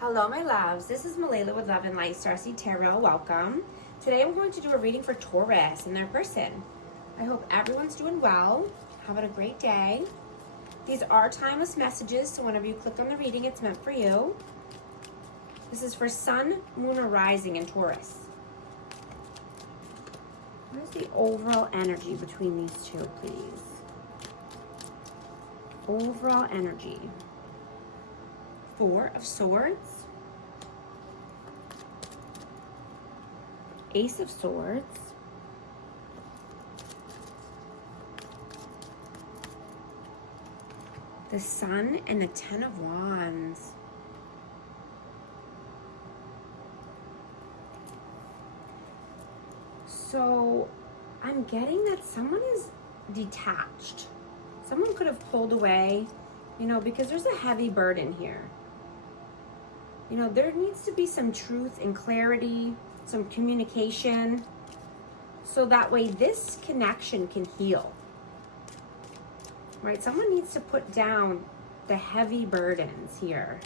Hello, my loves. This is Malayla with Love and Light Starseed Tarot. Welcome. Today I'm going to do a reading for Taurus and their person. I hope everyone's doing well, having a great day. These are timeless messages, so whenever you click on the reading, it's meant for you. This is for Sun, Moon, or Rising in Taurus. What is the overall energy between these two, please? Overall energy. Four of Swords, Ace of Swords, the Sun, and the Ten of Wands. So I'm getting that someone is detached. Someone could have pulled away, because there's a heavy burden here. There needs to be some truth and clarity, some communication, so that way this connection can heal. Right? Someone needs to put down the heavy burdens here.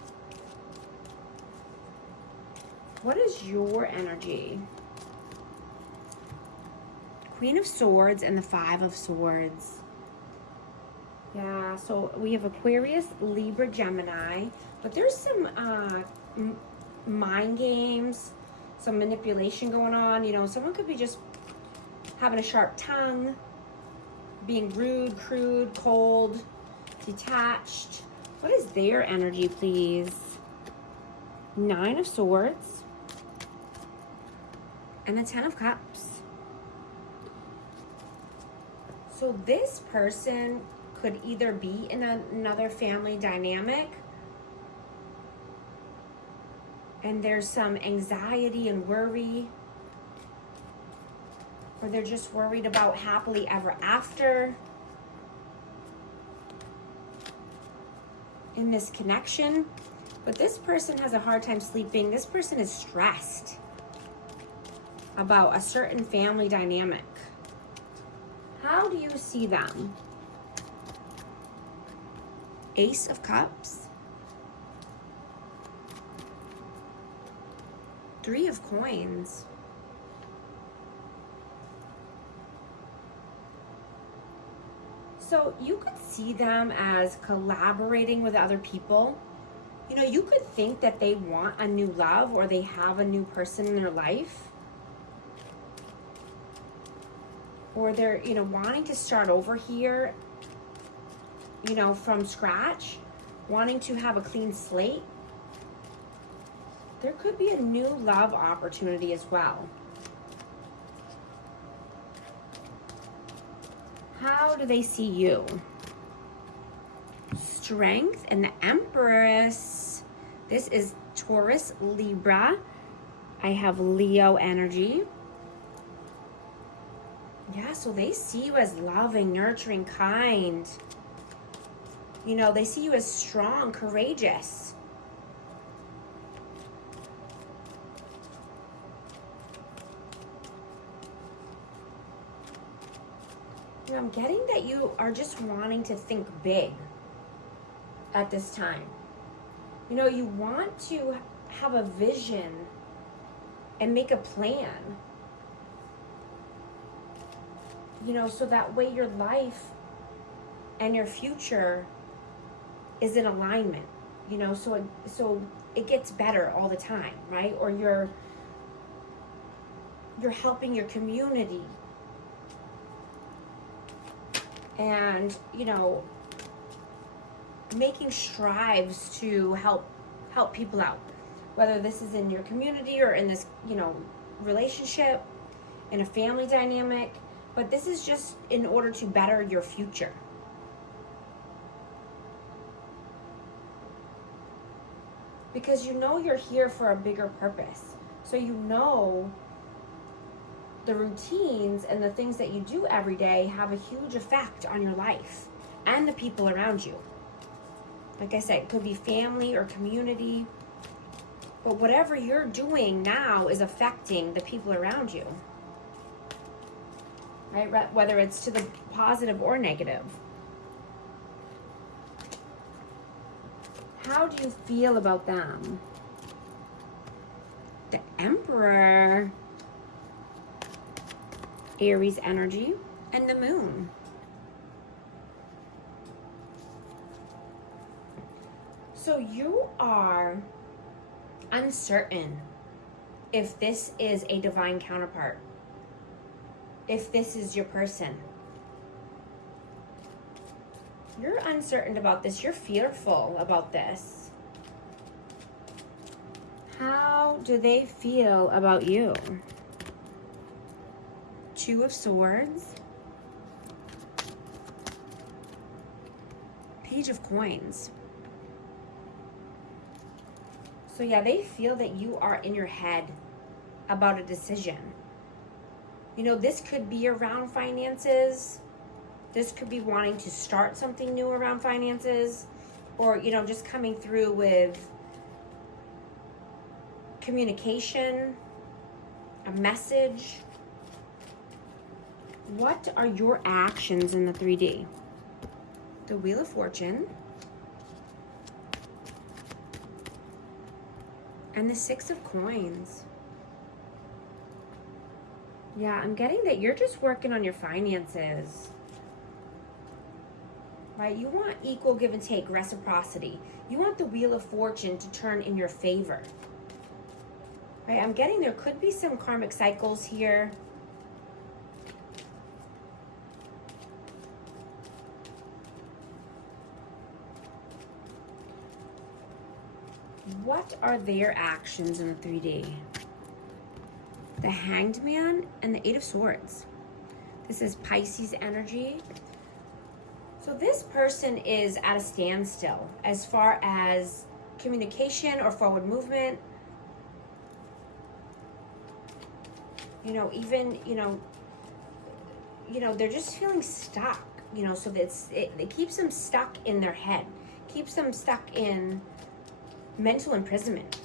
What is your energy? Queen of Swords and the Five of Swords. Yeah, so we have Aquarius, Libra, Gemini, but there's some mind games, some manipulation going on. Someone could be just having a sharp tongue, being rude, crude, cold, detached. What is their energy, please? Nine of Swords and the Ten of Cups. So this person could either be in another family dynamic and there's some anxiety and worry, or they're just worried about happily ever after in this connection. But this person has a hard time sleeping. This person is stressed about a certain family dynamic. How do you see them? Ace of Cups, Three of Coins, so you could see them as collaborating with other people. You could think that they want a new love or they have a new person in their life, or they're wanting to start over here, from scratch, wanting to have a clean slate. There could be a new love opportunity as well. How do they see you? Strength and the Empress. This is Taurus, Libra. I have Leo energy. Yeah, so they see you as loving, nurturing, kind. They see you as strong, courageous. I'm getting that you are just wanting to think big at this time. You want to have a vision and make a plan. So that way your life and your future is in alignment, so it gets better all the time, right? Or you're helping your community and, making strives to help people out, whether this is in your community or in this, relationship, in a family dynamic, but this is just in order to better your future. Because you're here for a bigger purpose. So the routines and the things that you do every day have a huge effect on your life and the people around you. Like I said, it could be family or community. But whatever you're doing now is affecting the people around you. Right? Whether it's to the positive or negative. How do you feel about them? The Emperor, Aries energy, and the Moon. So you are uncertain if this is a divine counterpart, if this is your person. You're uncertain about this. You're fearful about this. How do they feel about you? Two of Swords. Page of Coins. So yeah, they feel that you are in your head about a decision. You know, this could be around finances. This could be wanting to start something new around finances, or, you know, just coming through with communication, a message. What are your actions in the 3D? The Wheel of Fortune. And the Six of Coins. Yeah, I'm getting that you're just working on your finances. Right? You want equal give and take, reciprocity. You want the Wheel of Fortune to turn in your favor. Right? I'm getting there could be some karmic cycles here. What are their actions in the 3D? The Hanged Man and the Eight of Swords. This is Pisces energy. So this person is at a standstill as far as communication or forward movement. You know, even, you know, they're just feeling stuck, you know, so that it keeps them stuck in their head, keeps them stuck in mental imprisonment.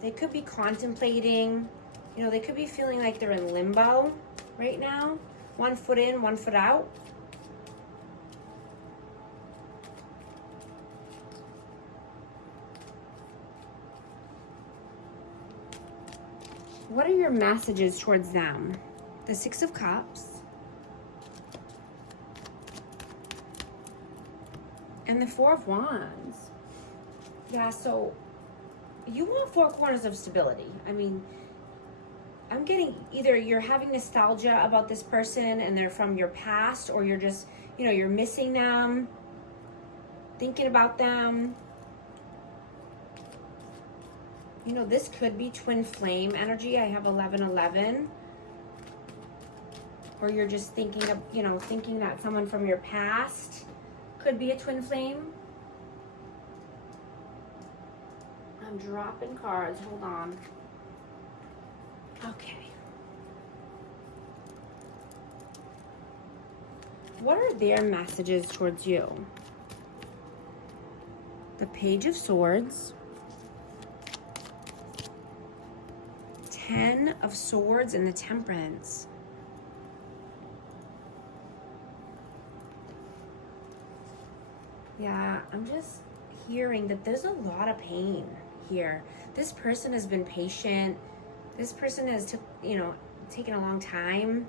They could be contemplating, you know, they could be feeling like they're in limbo right now. One foot in, one foot out. What are your messages towards them? The Six of Cups. And the Four of Wands. Yeah, so you want four corners of stability. I mean, I'm getting either you're having nostalgia about this person and they're from your past, or you're just, you know, you're missing them, thinking about them. You know, this could be twin flame energy. I have 1111. Or you're just thinking of, you know, thinking that someone from your past could be a twin flame. I'm dropping cards. Hold on. Okay. What are their messages towards you? The Page of Swords. 10 of Swords and the Temperance. Yeah, I'm just hearing that there's a lot of pain here. This person has been patient. This person has, taken a long time.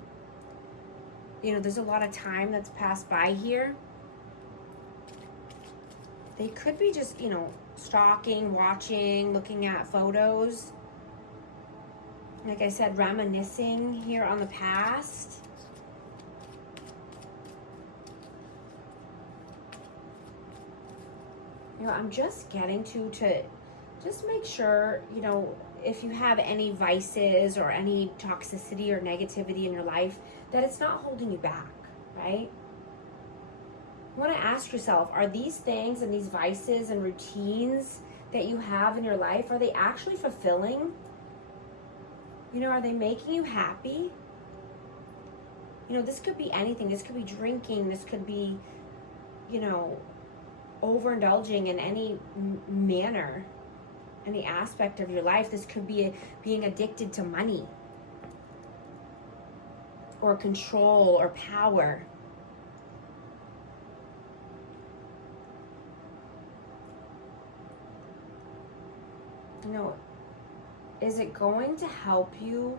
You know, there's a lot of time that's passed by here. They could be just, you know, stalking, watching, looking at photos. Like I said, reminiscing here on the past. You know, I'm just getting to just make sure, you know, if you have any vices or any toxicity or negativity in your life, that it's not holding you back, right? You want to ask yourself, are these things and these vices and routines that you have in your life, are they actually fulfilling? You know, are they making you happy? You know, this could be anything. This could be drinking. This could be, you know, overindulging in any manner, any aspect of your life. This could be being addicted to money or control or power. You know, is it going to help you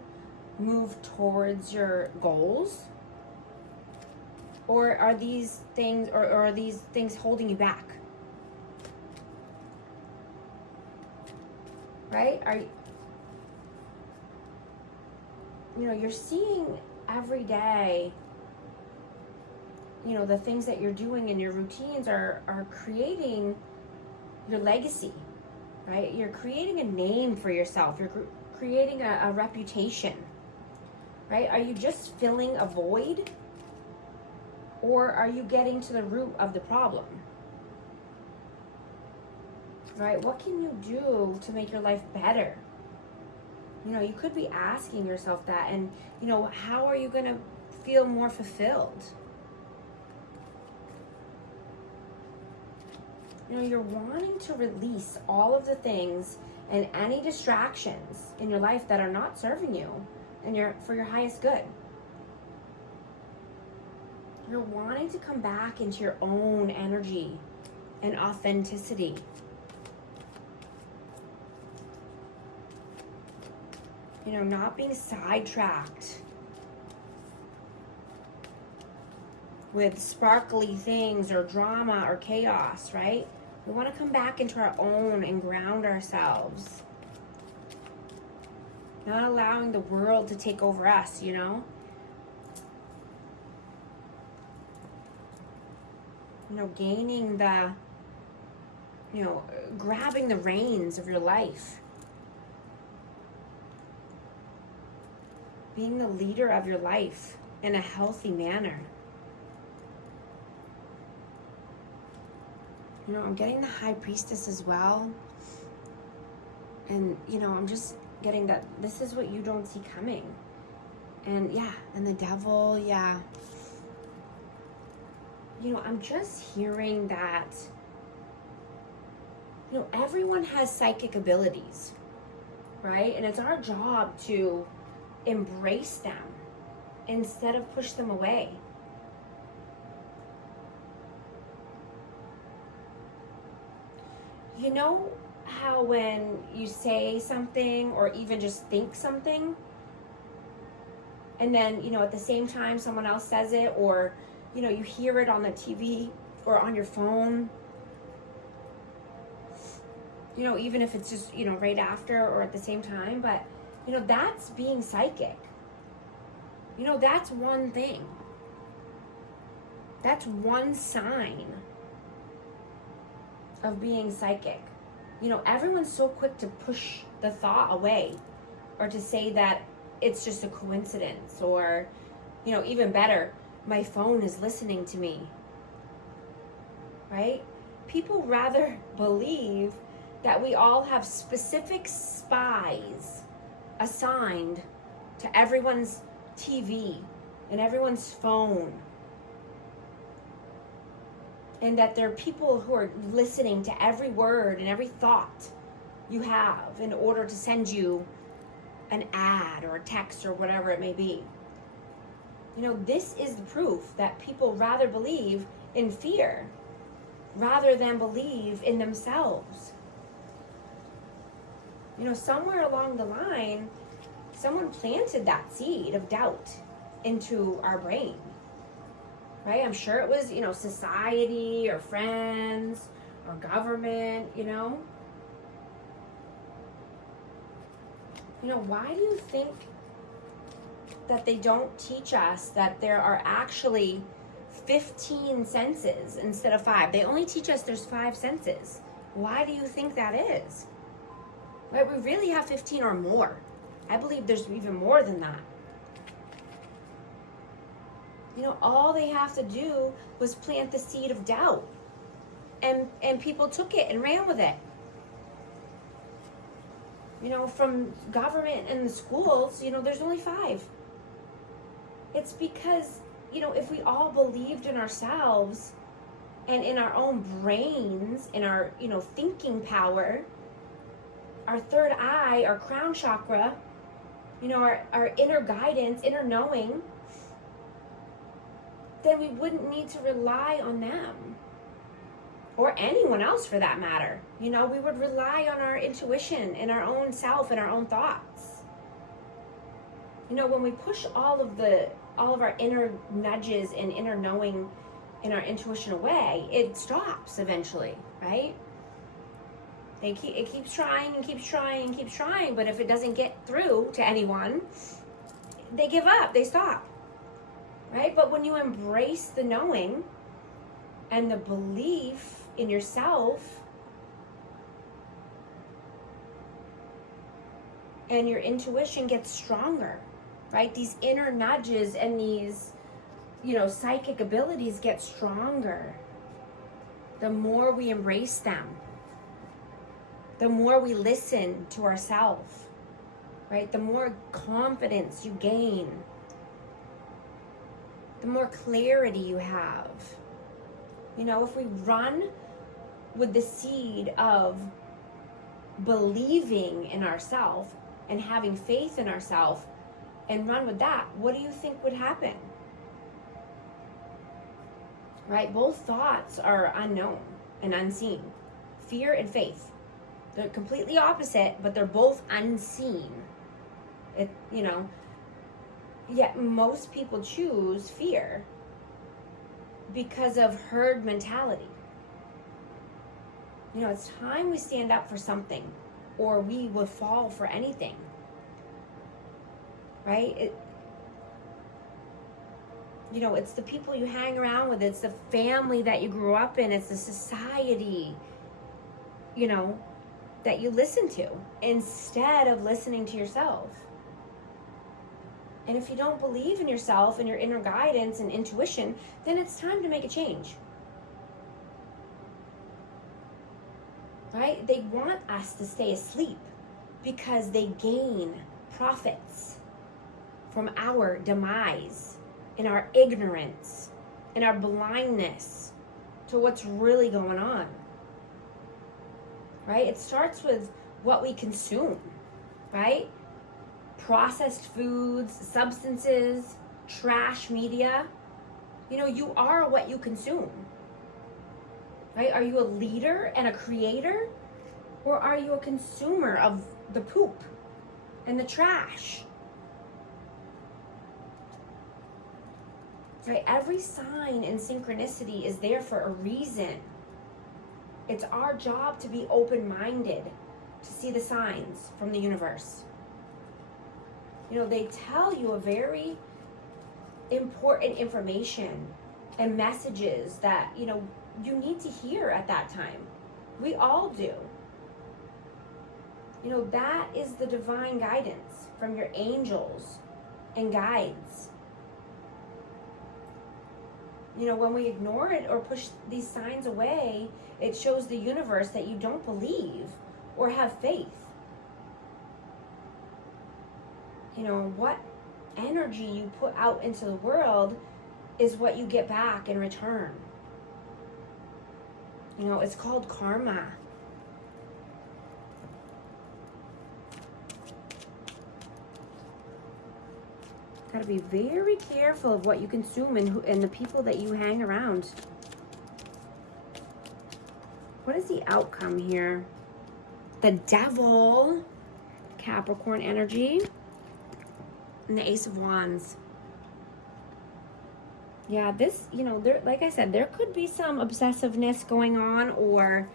move towards your goals? Or are these things, or are these things holding you back? Right? You're seeing every day, the things that you're doing in your routines are creating your legacy, right? You're creating a name for yourself. You're creating a reputation, right? Are you just filling a void? Or are you getting to the root of the problem? Right? What can you do to make your life better? You could be asking yourself that, and, how are you going to feel more fulfilled? You're wanting to release all of the things and any distractions in your life that are not serving you and for your highest good. You're wanting to come back into your own energy and authenticity. Not being sidetracked with sparkly things or drama or chaos, right? We want to come back into our own and ground ourselves. Not allowing the world to take over us, gaining the, grabbing the reins of your life. Being the leader of your life in a healthy manner. I'm getting the High Priestess as well. And, I'm just getting that this is what you don't see coming. And and the Devil, I'm just hearing that, everyone has psychic abilities, right? And it's our job to embrace them instead of push them away. You know how when you say something or even just think something, and then, at the same time someone else says it, or, you hear it on the TV or on your phone, even if it's just, right after or at the same time, but, that's being psychic. That's one thing. That's one sign of being psychic. Everyone's so quick to push the thought away or to say that it's just a coincidence, or, even better, my phone is listening to me, right? People rather believe that we all have specific spies assigned to everyone's TV and everyone's phone, and that there are people who are listening to every word and every thought you have in order to send you an ad or a text or whatever it may be. This is the proof that people rather believe in fear rather than believe in themselves. Somewhere along the line, someone planted that seed of doubt into our brain, right? I'm sure it was, society or friends or government, Why do you think that they don't teach us that there are actually 15 senses instead of 5? They only teach us there's 5 senses. Why do you think that is? Right? We really have 15 or more. I believe there's even more than that. All they have to do was plant the seed of doubt. And people took it and ran with it. From government and the schools, there's only 5. It's because, if we all believed in ourselves and in our own brains, in our, thinking power, our third eye, our crown chakra, our inner guidance, inner knowing, then we wouldn't need to rely on them. or anyone else for that matter. You know, we would rely on our intuition and our own self and our own thoughts. You know, when we push all of our inner nudges and inner knowing and our intuition away, it stops eventually, right? It keeps trying and keeps trying and keeps trying, but if it doesn't get through to anyone, they give up, they stop, right? But when you embrace the knowing and the belief in yourself and your intuition gets stronger, right? These inner nudges and these, you know, psychic abilities get stronger. The more we embrace them, the more we listen to ourselves, right? The more confidence you gain, the more clarity you have. You know, if we run with the seed of believing in ourselves and having faith in ourselves and run with that, what do you think would happen? Right? Both thoughts are unknown and unseen. Fear and faith. They're completely opposite, but they're both unseen. You know, yet most people choose fear because of herd mentality. You know, it's time we stand up for something, or we will fall for anything. Right? You know, it's the people you hang around with, it's the family that you grew up in, it's the society, you know, that you listen to instead of listening to yourself. And if you don't believe in yourself and your inner guidance and intuition, then it's time to make a change. Right? They want us to stay asleep because they gain profits from our demise, in our ignorance, in our blindness to what's really going on. Right? It starts with what we consume, right? Processed foods, substances, trash media. You know, you are what you consume. Right? Are you a leader and a creator? Or are you a consumer of the poop and the trash? Right? Every sign and synchronicity is there for a reason. It's our job to be open-minded, to see the signs from the universe. You know, they tell you a very important information and messages that, you know, you need to hear at that time. We all do. You know, that is the divine guidance from your angels and guides. You know, when we ignore it or push these signs away, it shows the universe that you don't believe or have faith. You know, what energy you put out into the world is what you get back in return. You know, it's called karma. Got to be very careful of what you consume and the people that you hang around. What is the outcome here? The Devil, Capricorn energy, and the Ace of Wands. Yeah, this, you know, there, like I said, there could be some obsessiveness going on or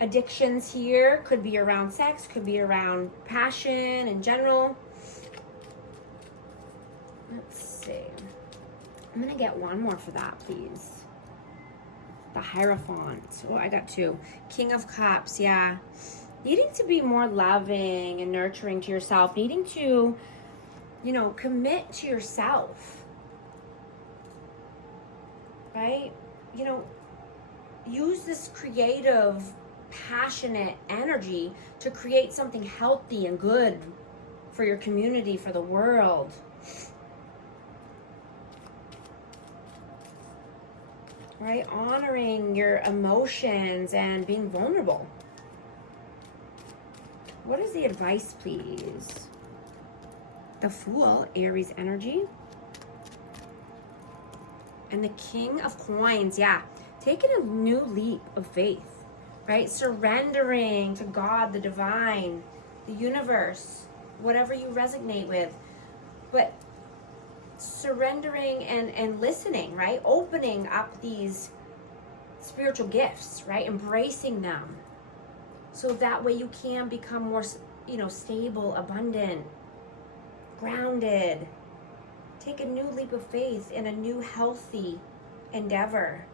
addictions here. Could be around sex, could be around passion in general. Let's see. I'm going to get one more for that, please. The Hierophant. Oh, I got two. King of Cups, yeah. Needing to be more loving and nurturing to yourself. Needing to, you know, commit to yourself. Right? You know, use this creative, passionate energy to create something healthy and good for your community, for the world. Right? Honoring your emotions and being vulnerable. What is the advice, please? The Fool, Aries energy. And the King of Coins, yeah. taking a new leap of faith, right? Surrendering to God, the divine, the universe, whatever you resonate with. But surrendering and listening, right? Opening up these spiritual gifts, right? Embracing them. So that way you can become more, stable, abundant, grounded. Take a new leap of faith in a new healthy endeavor.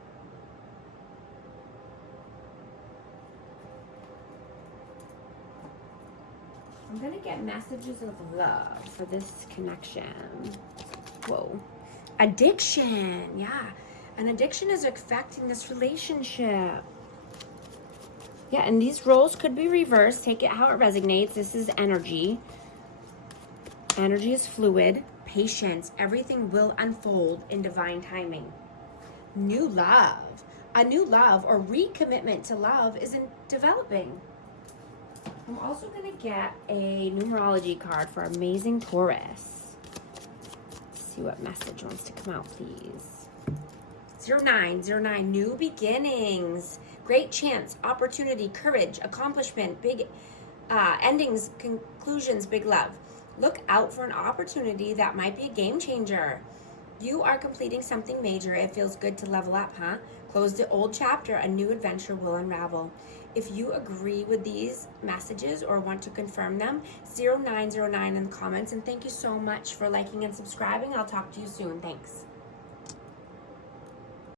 I'm going to get messages of love for this connection. Whoa. Addiction. Yeah. An addiction is affecting this relationship. Yeah, and these roles could be reversed. Take it how it resonates. This is energy. Energy is fluid. Patience. Everything will unfold in divine timing. New love. A new love or recommitment to love is developing. I'm also going to get a numerology card for Amazing Taurus. Let's see what message wants to come out, please. 0909, new beginnings. Great chance, opportunity, courage, accomplishment, big endings, conclusions, big love. Look out for an opportunity that might be a game changer. You are completing something major. It feels good to level up, huh? Close the old chapter. A new adventure will unravel. If you agree with these messages or want to confirm them, 0909 in the comments. And thank you so much for liking and subscribing. I'll talk to you soon. Thanks.